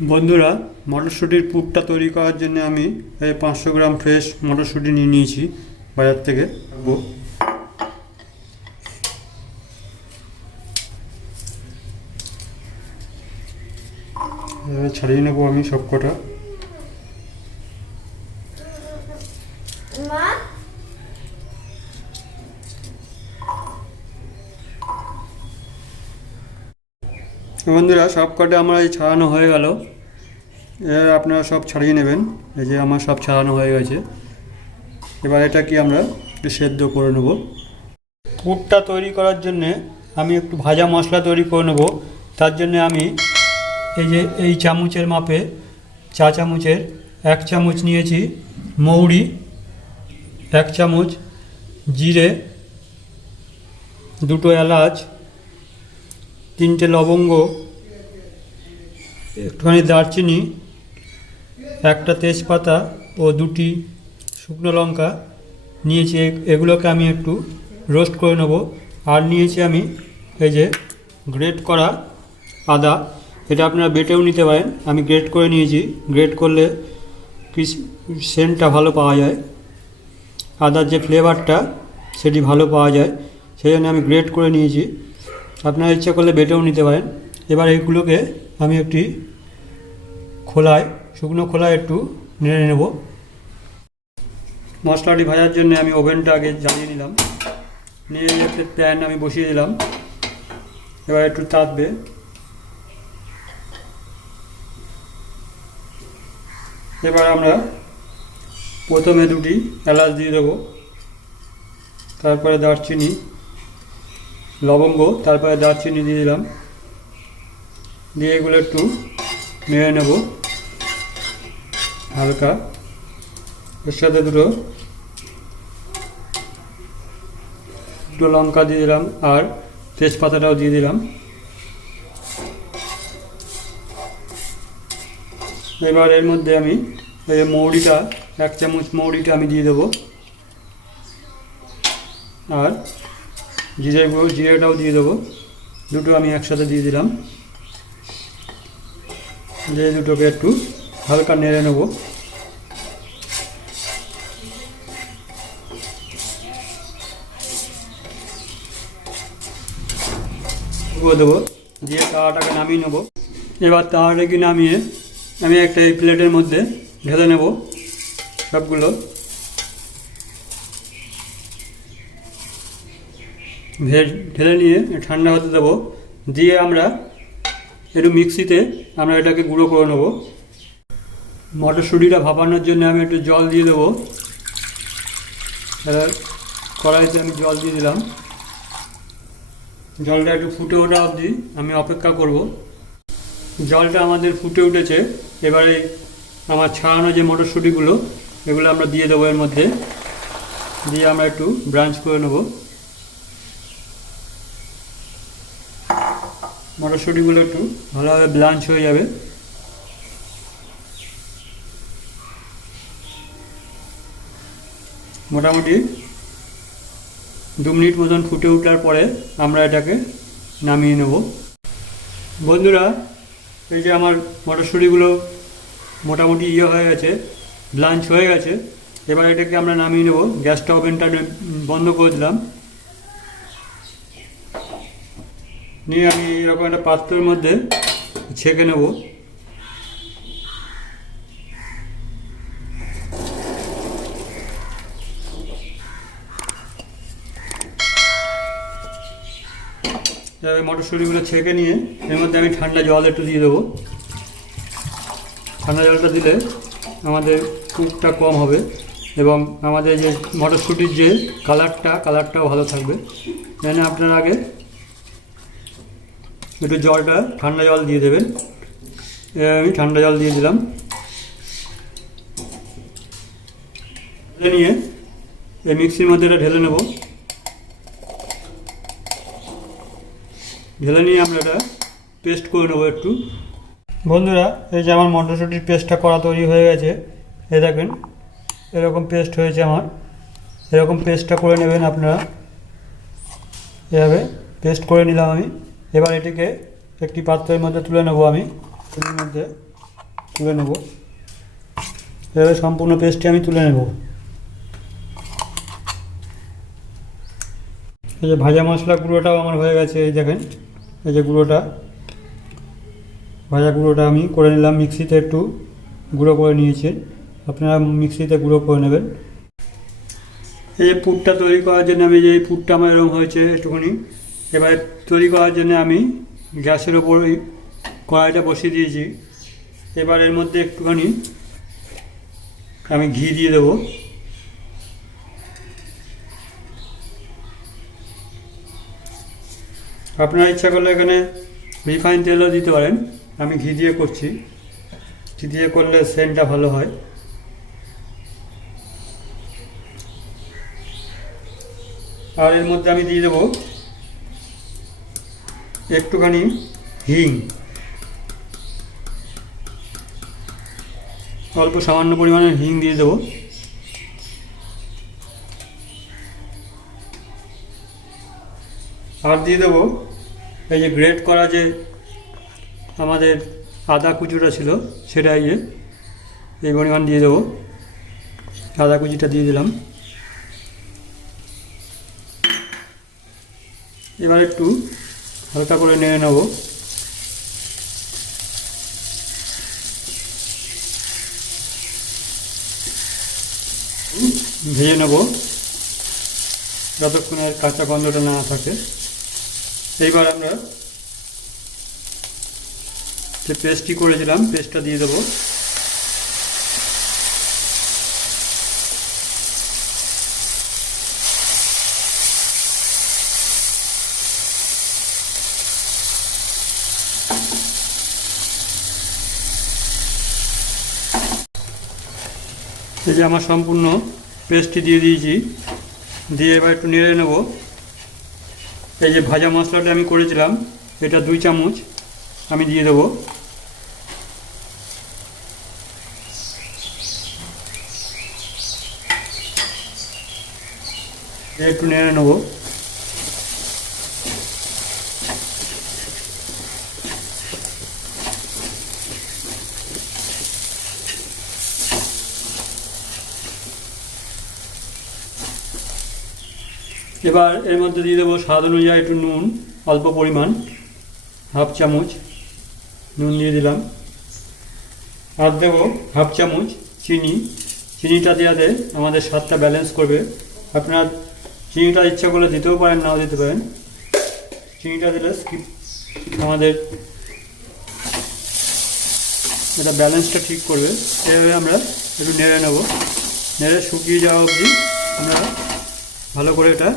বন্ধুরা, মটরশুঁটির পুরটা তৈরি করার জন্য আমি এই পাঁচশো গ্রাম ফ্রেশ মটরশুঁটি নিয়ে নিয়েছি বাজার থেকে। ছাড়িয়ে নেব আমি সব কটা বন্ধুরা, সব কটা আমার এই ছাড়ানো হয়ে গেল। আপনারা সব ছাড়িয়ে নেবেন। এই যে আমার সব ছাড়ানো হয়ে গেছে। এবার এটা কি আমরা সেদ্ধ করে নেব। পুরটা তৈরি করার জন্যে আমি একটু ভাজা মশলা তৈরি করে নেব। তার জন্যে আমি এই যে এই চামচের মাপে চা চামচের এক চামচ নিয়েছি মৌরি, এক চামচ জিরে, দুটো এলাচ তিনটে লবঙ্গ, একটুখানি দারচিনি, একটা তেজপাতা ও দুটি শুকনো লঙ্কা নিয়েছি। এগুলোকে আমি একটু রোস্ট করে নেব। আর নিয়েছি আমি এই যে গ্রেট করা আদা। এটা আপনারা বেটেও নিতে পারেন। আমি গ্রেট করে নিয়েছি। গ্রেট করলে সেন্টটা ভালো পাওয়া যায়। আদার যে ফ্লেভারটা, সেটি ভালো পাওয়া যায়। সেই জন্য আমি গ্রেট করে নিয়েছি। আপনারা ইচ্ছা করলে বেটেও নিতে পারেন। এবার এইগুলোকে আমি একটি খোলায়, শুকনো খোলায় একটু নেড়ে নেব। মশলাটি ভাজার জন্য আমি ওভেনটা আগে জ্বালিয়ে নিলাম। নিয়ে একটা প্যান আমি বসিয়ে দিলাম। এবার একটু তাপবে এবার আমরা প্রথমে দুটি এলাচ দিয়ে দেবো। তারপরে দারচিনি। লবঙ্গ, তারপরে দারচিনি দিয়ে দিলাম। দিয়ে এগুলো একটু নেড়ে নেব। হালকা। এর সাথে দুটো দুটো লঙ্কা দিয়ে দিলাম আর তেজপাতাটাও দিয়ে দিলাম। এবার এর মধ্যে আমি এই মৌরিটা, এক চামচ মৌরিটা আমি দিয়ে দেবো। আর জিরে গুঁড়ো জিরেটাও দিয়ে দেবো। দুটো আমি একসাথে দিয়ে দিলাম। দিয়ে দুটোকে একটু হালকা নেড়ে নেব। দেবো, দিয়ে তাওয়াটাকে নামিয়ে নেব। এবার তাওয়াটাকে নামিয়ে আমি একটা এই প্লেটের মধ্যে ঢেলে নেব সবগুলো। ঢেলে নিয়ে ঠান্ডা হতে দেবো। দিয়ে আমরা একটু মিক্সিতে আমরা এটাকে গুঁড়ো করে নেব। মটরশুঁটিটা ভাপানোর জন্য আমি একটু জল দিয়ে দেবো। কড়াইতে আমি জল দিয়ে দিলাম। জলটা একটু ফুটে ওঠা অবধি আমি অপেক্ষা করব। জলটা আমাদের ফুটে উঠেছে। এবারে আমার ছাড়ানো যে মটরশুঁটিগুলো, এগুলো আমরা দিয়ে দেবো এর মধ্যে। দিয়ে আমরা একটু ব্রাঞ্চ করে নেব। মটরশুঁটিগুলো একটু ভালোভাবে ব্লাঞ্চ হয়ে যাবে। মোটামুটি দু মিনিট মতন ফুটে ওঠার পরে আমরা এটাকে নামিয়ে নেব। বন্ধুরা, এই যে আমার মটরশুঁটিগুলো মোটামুটি ইয়ে হয়ে গেছে, ব্লাঞ্চ হয়ে গেছে, এবার এটাকে আমরা নামিয়ে নেব। গ্যাসটা ওভেনটা বন্ধ করে দিলাম। নিয়ে আমি এরকম একটা পাত্রের মধ্যে ছেঁকে নেব। মটরশুঁটিগুলো ছেঁকে নিয়ে এর মধ্যে আমি ঠান্ডা জল একটু দিয়ে দেবো। ঠান্ডা জলটা দিলে আমাদের কুকটা কম হবে এবং আমাদের যে মটরশুঁটির যে কালারটা, কালারটাও ভালো থাকবে। এখানে আপনার আগে একটু জলটা, ঠান্ডা জল দিয়ে দেবেন। আমি ঠান্ডা জল দিয়ে দিলাম। ঢেলে নিয়ে, এই মিক্সির মধ্যে এটা ঢেলে নেব। ঢেলে নিয়ে আমরা এটা পেস্ট করে নেব একটু। বন্ধুরা, এই যে আমার মটরশুঁটির পেস্টটা করা তৈরি হয়ে গেছে, এই দেখেন, এরকম পেস্ট হয়েছে আমার। এরকম পেস্টটা করে নেবেন আপনারা। এভাবে পেস্ট করে নিলাম আমি। এবার এটিকে একটি পাত্রের মধ্যে তুলে নেব আমি। এর মধ্যে তুলে নেব। এভাবে সম্পূর্ণ পেস্টটি আমি তুলে নেব। এই যে ভাজা মশলা গুঁড়োটাও আমার হয়ে গেছে, এই দেখেন। এই যে গুঁড়োটা, ভাজা গুঁড়োটা আমি করে নিলাম মিক্সিতে একটু গুঁড়ো করে নিয়েছি। আপনারা মিক্সিতে গুঁড়ো করে নেবেন। এই যে পুরটা তৈরি করার জন্য আমি যে পুরটা আমার এরকম হয়েছে একটুখানি এবার তৈরি করার জন্য আমি গ্যাসের ওপর এই কড়াইটা বসিয়ে দিয়েছি। এবার এর মধ্যে একটুখানি আমি ঘি দিয়ে দেবো। আপনারা ইচ্ছা করলে এখানে রিফাইন তেলও দিতে পারেন। আমি ঘি দিয়ে করছি। ঘি দিয়ে করলে সেন্টটা ভালো হয়। আর এর মধ্যে আমি দিয়ে দেবো একটুখানি হিং। অল্প সামান্য পরিমাণে হিং দিয়ে দেবো। আর দিয়ে দেবো এই যে গ্রেট করা যে আমাদের আদা কুচুটা ছিল, সেটা ইয়ে এই পরিমাণ দিয়ে দেবো। আদা কুচিটা দিয়ে দিলাম। এবার একটু হালকা করে নেড়ে নেব। ভেজে নেব, যতক্ষণ আর কাঁচা গন্ধটা না থাকে। এইবার আমরা যে পেস্টটি করেছিলাম, পেস্টটা দিয়ে দেবো। এই যে আমার সম্পূর্ণ পেস্টটি দিয়ে দিয়েছি, দিয়ে এবার একটু নেড়ে নেব। এই যে ভাজা মশলাটা আমি করেছিলাম, এটা দুই চামচ আমি দিয়ে দেবো। একটু নেড়ে নেব। এবার এর মধ্যে দিয়ে দেবো স্বাদ অনুযায়ী একটু নুন, অল্প পরিমাণ, হাফ চামচ নুন দিয়ে দিলাম। আর দেবো হাফ চামচ চিনি। চিনিটা দেওয়াতে আমাদের স্বাদটা ব্যালেন্স করবে। আপনার চিনিটা ইচ্ছা করলে দিতেও পারেন, নাও দিতে পারেন। চিনিটা দিলে আমাদের এটা ব্যালেন্সটা ঠিক করবে। এইভাবে আমরা একটু নেড়ে নেব। নেড়ে শুকিয়ে যাওয়া অবধি আমরা ভালো করে এটা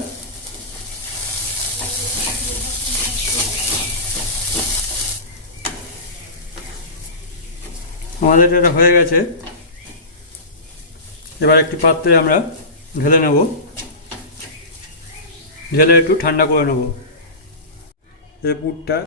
আমাদের এটা হয়ে গেছে, এবার একটি পাত্রে আমরা ঢেলে নেব। ঢেলে একটু ঠান্ডা করে নেব। এই পুরটা